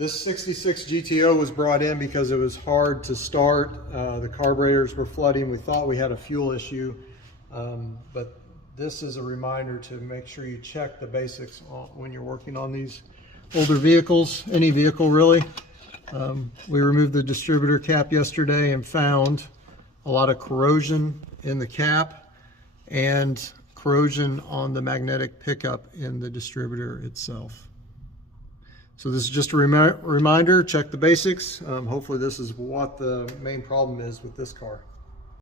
This 66 GTO was brought in because it was hard to start. The carburetors were flooding. We thought we had a fuel issue, but this is a reminder to make sure you check the basics when you're working on these older vehicles, any vehicle really. We removed the distributor cap yesterday and found a lot of corrosion in the cap and corrosion on the magnetic pickup in the distributor itself. So this is just a reminder, check the basics. Hopefully this is what the main problem is with this car.